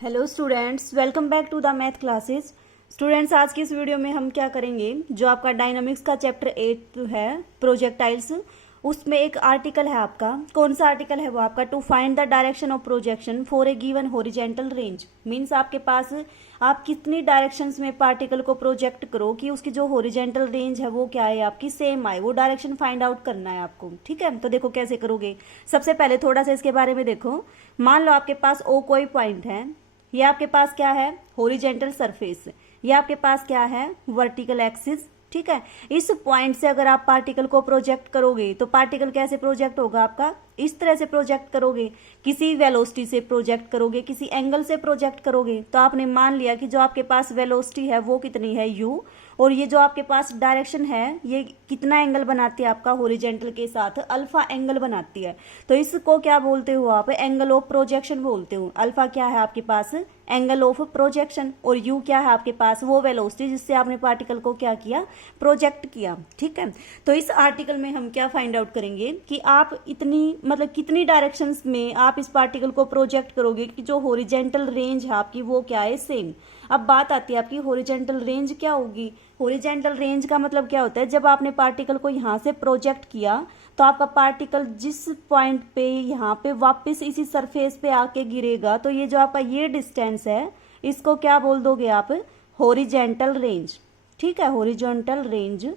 Hello students, welcome back to the math classes. Students, आज की इस वीडियो में हम क्या करेंगे, जो आपका डायनामिक्स का चैप्टर 8 है प्रोजेक्टाइल्स, उसमें एक आर्टिकल है आपका। कौन सा आर्टिकल है वो आपका? To find the direction of projection for a given horizontal range. Means आपके पास आप कितनी डायरेक्शंस में पार्टिकल को प्रोजेक्ट करो कि उसकी जो हॉरिजेंटल रेंज है वो क्या है, आपकी सेम आए, वो डायरेक्शन फाइंड आउट करना है आपको। ठीक है, तो देखो कैसे करोगे। सबसे पहले थोड़ा सा इसके बारे में देखो। मान लो आपके पास ओ कोई पॉइंट है, ये आपके पास क्या है, हॉरिजेंटल सरफेस, ये आपके पास क्या है, वर्टिकल एक्सिस। ठीक है, इस पॉइंट से अगर आप पार्टिकल को प्रोजेक्ट करोगे तो पार्टिकल कैसे प्रोजेक्ट होगा आपका, इस तरह से प्रोजेक्ट करोगे, किसी वेलोसिटी से प्रोजेक्ट करोगे, किसी एंगल से प्रोजेक्ट करोगे। तो आपने मान लिया कि जो आपके पास वेलोसिटी है वो कितनी है, यू, और ये जो आपके पास डायरेक्शन है ये कितना एंगल बनाती है आपका, हॉरिजेंटल के साथ अल्फा एंगल बनाती है। तो इसको क्या बोलते हो आप, एंगल ऑफ प्रोजेक्शन बोलते हो। अल्फा क्या है आपके पास, एंगल ऑफ प्रोजेक्शन, और यू क्या है आपके पास, वो वेलोसिटी जिससे आपने पार्टिकल को क्या किया, प्रोजेक्ट किया। ठीक है, तो इस आर्टिकल में हम क्या फाइंड आउट करेंगे कि आप इतनी मतलब कितनी डायरेक्शंस में आप इस पार्टिकल को प्रोजेक्ट करोगे कि जो हॉरिजेंटल रेंज है आपकी वो क्या है, सेम। अब बात आती है आपकी हॉरिजेंटल रेंज क्या होगी। हॉरिजेंटल रेंज का मतलब क्या होता है, जब आपने पार्टिकल को यहाँ से प्रोजेक्ट किया तो आपका पार्टिकल जिस पॉइंट पे यहाँ पे वापस इसी सरफेस पे आके गिरेगा, तो ये जो आपका ये डिस्टेंस है इसको क्या बोल दोगे आप, हॉरिजेंटल रेंज। ठीक है, हॉरिजॉन्टल रेंज।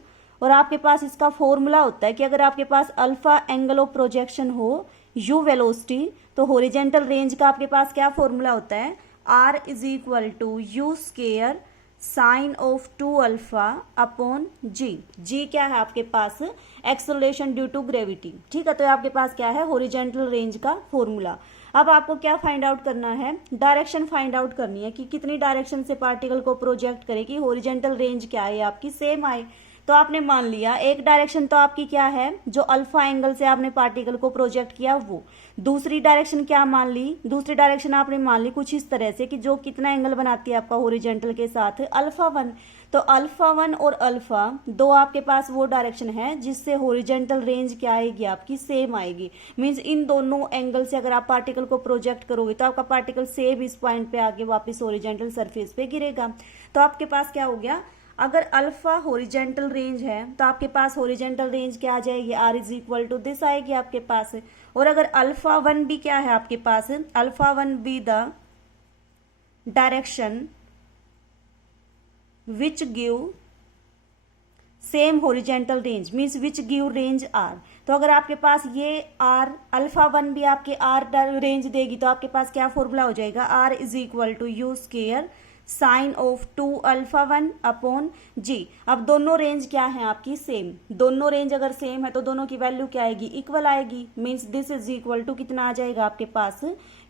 और आपके पास इसका फॉर्मूला होता है कि अगर आपके पास अल्फा एंगल ऑफ प्रोजेक्शन हो, यू वेलोसिटी, तो हॉरिजेंटल रेंज का आपके पास क्या फॉर्मूला होता है, R is equal to you square sine of 2 alpha upon ji. G क्या है आपके पास, एक्सेलरेशन ड्यू टू ग्रेविटी। ठीक है, तो आपके पास क्या है, हॉरिजेंटल रेंज का फॉर्मूला। अब आपको क्या फाइंड आउट करना है, डायरेक्शन फाइंड आउट करनी है कि कितनी डायरेक्शन से पार्टिकल को प्रोजेक्ट करे कि हॉरिजेंटल रेंज क्या है आपकी, सेम आए। तो आपने मान लिया एक डायरेक्शन तो आपकी क्या है, जो अल्फा एंगल से आपने पार्टिकल को प्रोजेक्ट किया वो। दूसरी डायरेक्शन क्या मान ली, दूसरी डायरेक्शन आपने मान ली कुछ इस तरह से कि जो कितना एंगल बनाती है आपका हॉरिजेंटल के साथ, अल्फा 1। तो अल्फा 1 और अल्फा 2 आपके पास वो डायरेक्शन है जिससे हॉरिजेंटल रेंज क्या आएगी आपकी, सेम आएगी। मींस इन दोनों एंगल से अगर आप पार्टिकल को प्रोजेक्ट करोगे तो आपका पार्टिकल सेम इस पॉइंट पे आके वापस हॉरिजेंटल सरफेस पे गिरेगा। तो आपके पास क्या हो गया, अगर अल्फा हॉरिजेंटल रेंज है तो आपके पास हॉरिजेंटल रेंज क्या आ जाएगी, R is equal to this आएगी आपके पास। और अगर अल्फा 1 भी क्या है आपके पास, alpha 1 be the direction which give same horizontal range, means which give range R. तो अगर आपके पास ये आर अल्फा 1 भी आपके आर रेंज देगी तो आपके पास क्या फॉर्मूला हो जाएगा, R is equal to you square sine of 2 alpha 1 upon g. अब दोनों रेंज क्या है आपकी, सेम। दोनों रेंज अगर सेम है तो दोनों की वैल्यू क्या आएगी, इक्वल आएगी। Means this is equal to कितना आ जाएगा आपके पास,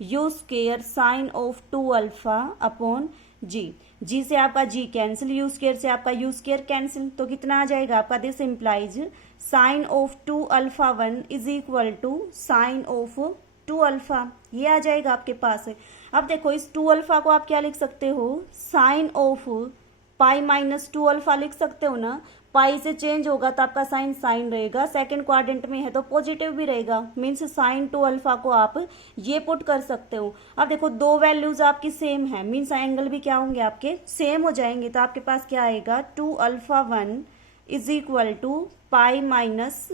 u square sine of 2 alpha upon ji. G से आपका जी कैंसिल, यू स्केयर से आपका यू स्केयर कैंसिल, तो कितना आ जाएगा आपका, this implies sine of 2 alpha 1 is equal to sine of 2 alpha, ये आ जाएगा आपके पास। अब देखो इस 2 अल्फा को आप क्या लिख सकते हो, sine of pi minus 2 alpha लिख सकते हो ना। पाई से चेंज होगा तो आपका साइन साइन रहेगा, सेकंड क्वाड्रेंट में है तो पॉजिटिव भी रहेगा। मीन्स साइन 2 अल्फा को आप ये पुट कर सकते हो। अब देखो दो वैल्यूज आपकी सेम है, मीन्स एंगल भी क्या होंगे आपके, सेम हो जाएंगे। तो आपके पास क्या आएगा, 2 alpha 1 is equal to pi minus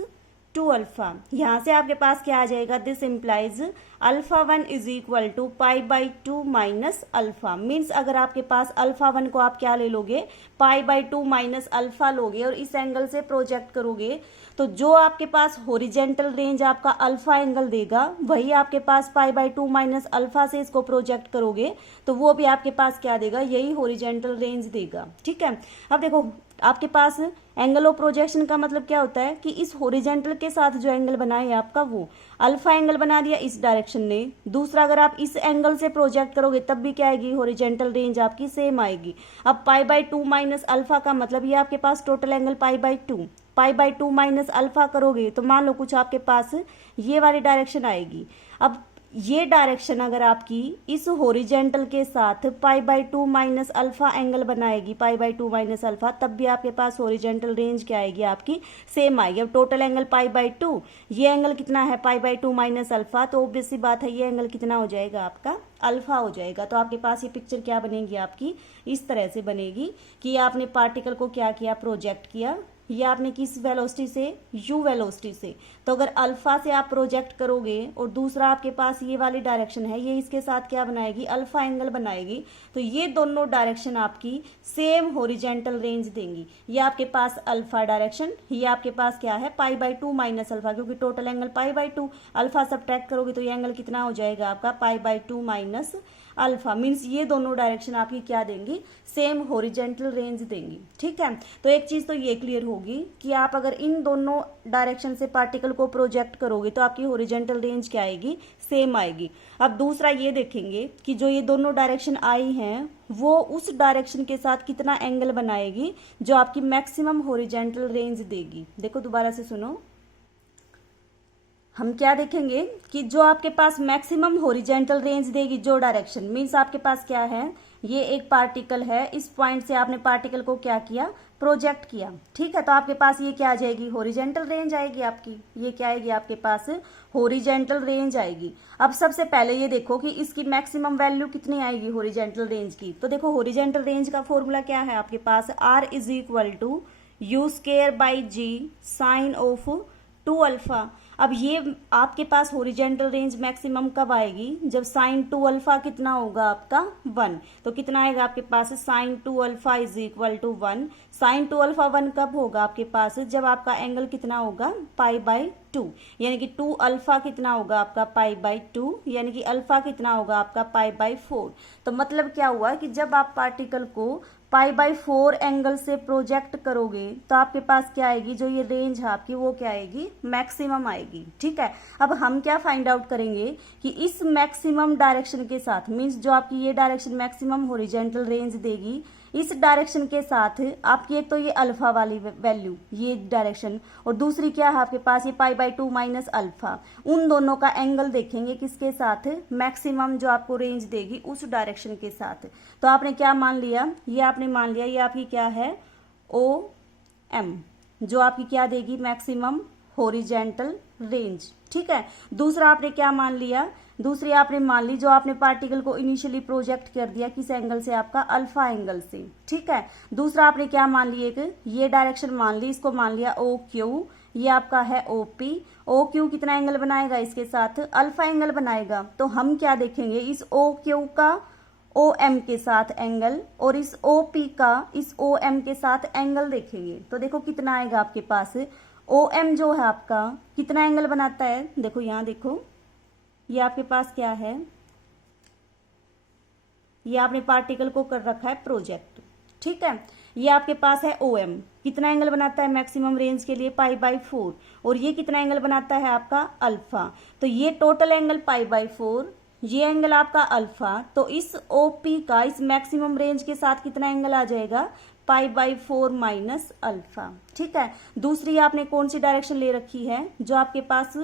2 alpha. यहां से आपके पास क्या आ जाएगा, this implies alpha 1 is equal to pi by 2 minus alpha. Means अगर आपके पास अल्फा 1 को आप क्या ले लोगे, पाई बाई 2 माइनस अल्फा लोगे और इस एंगल से प्रोजेक्ट करोगे तो जो आपके पास हॉरिजेंटल रेंज आपका अल्फा एंगल देगा वही आपके पास पाई बाई 2 माइनस अल्फा से इसको प्रोजेक्ट करोगे तो वो भी आपके पास क्या देगा, यही हॉरिजेंटल रेंज देगा। ठीक है, अब देखो आपके पास एंगल ऑफ प्रोजेक्शन का मतलब क्या होता है कि इस हॉरिजेंटल के साथ जो एंगल बना है आपका वो अल्फा एंगल बना दिया इस डायरेक्शन ने। दूसरा अगर आप इस एंगल से प्रोजेक्ट करोगे तब भी क्या आएगी, हॉरिजेंटल रेंज आपकी सेम आएगी। अब पाई बाई 2 माइनस अल्फा का मतलब ये आपके पास total angle pi by 2, pi by 2 minus alpha करोगे तो मान लो कुछ आपके पास ये वाली डायरेक्शन आएगी। अब ये डायरेक्शन अगर आपकी इस होरिजेंटल के साथ π/2 माइनस अल्फा एंगल बनाएगी, π/2 माइनस अल्फा, तब भी आपके पास होरिजेंटल रेंज क्या आएगी आपकी, सेम आएगी। अब टोटल एंगल π/2, ये एंगल कितना है π/2 माइनस अल्फा, तो ऑब्वियस सी बात है ये एंगल कितना हो जाएगा आपका, अल्फा हो जाएगा। तो आपके पास ये पिक्चर क्या बनेगी आपकी, इस तरह से बनेगी कि आपने पार्टिकल को क्या किया, प्रोजेक्ट किया। ये आपने किस वेलोसिटी से, u वेलोसिटी से। तो अगर अल्फा से आप प्रोजेक्ट करोगे और दूसरा आपके पास ये वाली डायरेक्शन है, ये इसके साथ क्या बनाएगी, अल्फा एंगल बनाएगी, तो ये दोनों डायरेक्शन आपकी सेम होरिजेंटल रेंज देंगी। ये आपके पास अल्फा डायरेक्शन, ये आपके पास क्या है π/2 माइनस अल्फा, क्योंकि टोटल एंगल π/2, अल्फा सब्ट्रैक्ट करोगे तो ये एंगल कितना हो जाएगा आपका π/2 माइनस अल्फा। मीन्स ये दोनों डायरेक्शन आपकी क्या देंगी, सेम होरिजेंटल रेंज देंगी। ठीक है, तो एक चीज तो ये क्लियर होगी कि आप अगर इन दोनों डायरेक्शन से पार्टिकल को प्रोजेक्ट करोगे तो आपकी होरिजेंटल रेंज क्या आएगी, सेम आएगी। अब दूसरा ये देखेंगे कि जो ये दोनों डायरेक्शन आई हैं वो उस डायरेक्शन के साथ कितना एंगल बनाएगी जो आपकी मैक्सिमम होरिजेंटल रेंज देगी। देखो दोबारा से सुनो, हम क्या देखेंगे कि जो आपके पास मैक्सिमम होरिजेंटल रेंज देगी जो डायरेक्शन, मीन्स आपके पास क्या है, ये एक पार्टिकल है, इस पॉइंट से आपने पार्टिकल को क्या किया, प्रोजेक्ट किया। ठीक है, तो आपके पास ये क्या आ जाएगी, होरिजेंटल रेंज आएगी आपकी। ये क्या आएगी आपके पास, होरिजेंटल रेंज आएगी। अब सबसे पहले ये देखो कि इसकी मैक्सिमम वैल्यू कितनी आएगी होरिजेंटल रेंज की। तो देखो होरिजेंटल रेंज का फॉर्मूला क्या है आपके पास, r = u²/g sin of 2 alpha. अब ये आपके पास होरिजेंटल रेंज मैक्सिमम कब आएगी, जब साइन 2 अल्फा कितना होगा आपका 1। तो कितना आएगा आपके पास, साइन 2 अल्फा = 1। साइन 2 अल्फा 1 कब होगा आपके पास, जब आपका एंगल कितना होगा π/2, यानी कि 2 अल्फा कितना होगा आपका π/2, यानी कि अल्फा कितना होगा आपका π/4। तो मतलब क्या हुआ कि जब आप पार्टिकल को π/4 एंगल से प्रोजेक्ट करोगे तो आपके पास क्या आएगी, जो ये रेंज है आपकी वो क्या आएगी, मैक्सिमम आएगी। ठीक है, अब हम क्या फाइंड आउट करेंगे कि इस मैक्सिमम डायरेक्शन के साथ, मीन्स जो आपकी ये डायरेक्शन मैक्सिमम होरिजेंटल रेंज देगी, इस डायरेक्शन के साथ आपकी एक तो ये अल्फा वाली वैल्यू, ये डायरेक्शन, और दूसरी क्या है आपके पास ये π/2 माइनस अल्फा, उन दोनों का एंगल देखेंगे किसके साथ, मैक्सिमम जो आपको रेंज देगी उस डायरेक्शन के साथ। तो आपने क्या मान लिया, ये आपने मान लिया ये आपकी क्या है, OM, जो आपकी क्या देगी, मैक्सिमम होरिजेंटल रेंज। ठीक है, दूसरा आपने क्या मान लिया, दूसरी आपने मान ली जो आपने पार्टिकल को इनिशियली प्रोजेक्ट कर दिया किस एंगल से, आपका अल्फा एंगल से। ठीक है, दूसरा आपने क्या मान लिया, एक ये डायरेक्शन मान ली, इसको मान लिया OQ, ये आपका है OP। OQ कितना एंगल बनाएगा, इसके साथ अल्फा एंगल बनाएगा। तो हम क्या देखेंगे, इस OQ का OM के साथ एंगल और इस OP का इस OM के साथ एंगल देखेंगे। तो देखो कितना आएगा आपके पास, OM जो है आपका कितना एंगल बनाता है, देखो यहाँ देखो, ये आपके पास क्या है, ये आपने पार्टिकल को कर रखा है प्रोजेक्ट। ठीक है, ये आपके पास है OM, कितना एंगल बनाता है मैक्सिमम रेंज के लिए π/4, और ये कितना एंगल बनाता है आपका अल्फा। तो ये टोटल एंगल π/4, ये एंगल आपका अल्फा, तो इस OP का इस मैक्सिमम रेंज के साथ कितना एंगल आ जाएगा, π/4 माइनस अल्फा। ठीक है, दूसरी आपने कौन सी डायरेक्शन ले रखी है, जो आपके पास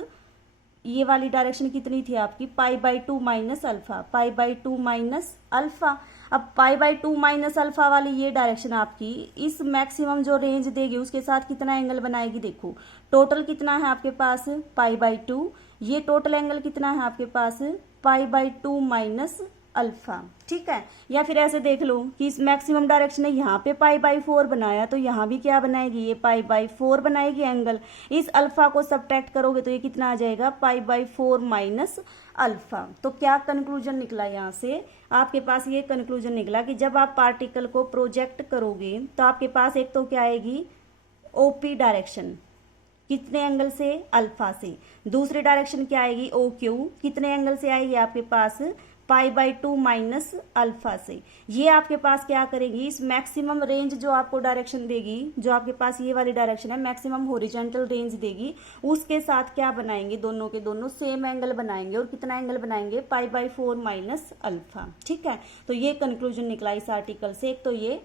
ये वाली डायरेक्शन कितनी थी आपकी, π/2 माइनस अल्फा, π/2 माइनस अल्फा। अब π/2 माइनस अल्फा वाली ये डायरेक्शन आपकी इस मैक्सिमम जो रेंज देगी उसके साथ कितना एंगल बनाएगी, देखो टोटल कितना है आपके पास π/2, ये टोटल एंगल कितना है आपके पास π/2 माइनस अल्फा। ठीक है, या फिर ऐसे देख लो कि इस मैक्सिमम डायरेक्शन ने यहाँ पे π/4 बनाया, तो यहाँ भी क्या बनाएगी, ये π/4 बनाएगी एंगल। इस अल्फा को सब्ट्रैक्ट करोगे तो ये कितना आ जाएगा, π/4 माइनस अल्फा। तो क्या कंक्लूजन निकला यहाँ से, आपके पास ये कंक्लूजन निकला कि जब आप पार्टिकल को प्रोजेक्ट करोगे तो आपके पास एक तो क्या आएगी, OP डायरेक्शन, कितने एंगल से, अल्फा से। दूसरी डायरेक्शन क्या आएगी, OQ, कितने एंगल से आएगी आपके पास, π/2 माइनस अल्फा से। ये आपके पास क्या करेगी, इस मैक्सिमम रेंज जो आपको डायरेक्शन देगी, जो आपके पास ये वाली डायरेक्शन है मैक्सिमम होरिजेंटल रेंज देगी, उसके साथ क्या बनाएंगे, दोनों के दोनों सेम एंगल बनाएंगे, और कितना एंगल बनाएंगे, π/4 माइनस अल्फा। ठीक है, तो ये कंक्लूजन निकला इस आर्टिकल से। एक तो ये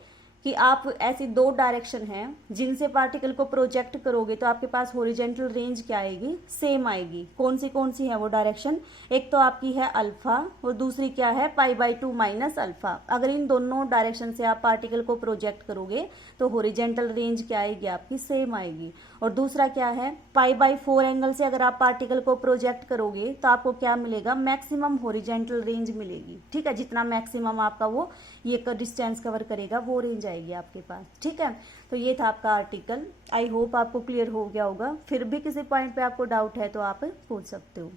कि आप ऐसी दो डायरेक्शन हैं जिनसे पार्टिकल को प्रोजेक्ट करोगे तो आपके पास हॉरिजेंटल रेंज क्या आएगी, सेम आएगी। कौन सी है वो डायरेक्शन, एक तो आपकी है अल्फा और दूसरी क्या है π/2 माइनस अल्फा। अगर इन दोनों डायरेक्शन से आप पार्टिकल को प्रोजेक्ट करोगे तो हॉरिजेंटल रेंज क्या आएगी आपकी, सेम आएगी। और दूसरा क्या है, π/4 एंगल से अगर आप पार्टिकल को प्रोजेक्ट करोगे तो आपको क्या मिलेगा, मैक्सिमम हॉरिजेंटल रेंज मिलेगी। ठीक है, जितना मैक्सिमम आपका वो ये डिस्टेंस कवर करेगा वो रेंज आएगी आपके पास। ठीक है, तो ये था आपका आर्टिकल। आई होप आपको क्लियर हो गया होगा। फिर भी किसी पॉइंट पे आपको डाउट है तो आप पूछ सकते हो।